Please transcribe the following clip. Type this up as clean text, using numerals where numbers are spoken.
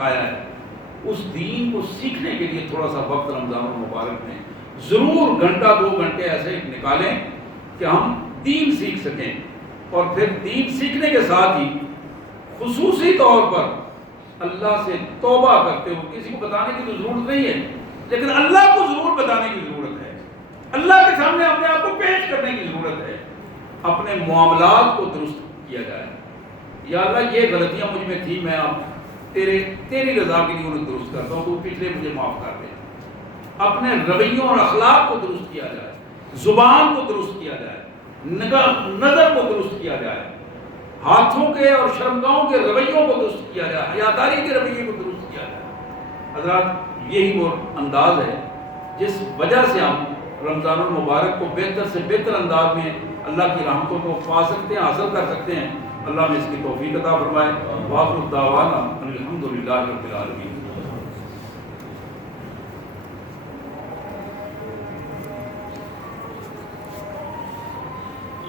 سکھایا ہے، اس دین کو سیکھنے کے لیے تھوڑا سا وقت رمضان المبارک میں ضرور گھنٹہ 2 گھنٹے ایسے نکالیں کہ ہم دین سیکھ سکیں، اور پھر دین سیکھنے کے ساتھ ہی خصوصی طور پر اللہ سے توبہ کرتے ہو۔ کسی کو بتانے کی تو ضرورت نہیں ہے، لیکن اللہ کو ضرور بتانے کی ضرورت ہے، اللہ کے سامنے اپنے آپ کو پیش کرنے کی ضرورت ہے، اپنے معاملات کو درست کیا جائے۔ یا اللہ یہ غلطیاں مجھ میں تھی، میں اب تیری رضا کے لیے انہیں درست کرتا ہوں، تو پچھلے مجھے معاف کر دے۔ اپنے رویوں اور اخلاق کو درست کیا جائے، زبان کو درست کیا جائے، نظر کو درست کیا جائے، ہاتھوں کے اور شرمگاہوں کے رویوں کو درست کیا جائے، حیاداری کے رویے کو درست کیا جائے۔ حضرات یہی وہ انداز ہے جس وجہ سے ہم رمضان المبارک کو بہتر سے بہتر انداز میں اللہ کی رحمتوں کو پا سکتے ہیں، حاصل کر سکتے ہیں۔ اللہ میں اس کی توفیق عطا فرمائے۔ وآخر دعوانا ان الحمد للہ رب العالمین۔